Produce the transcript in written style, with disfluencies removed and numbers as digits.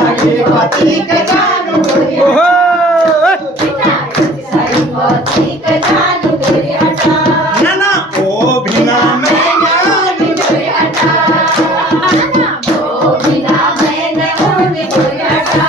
साई पति के जानू डोरी साई पति के जानू डोरी हटा ना ओ बिना मैंने ओढ़नी डोरी हटा ओ बिना मैंने ओढ़नी डोरी हटा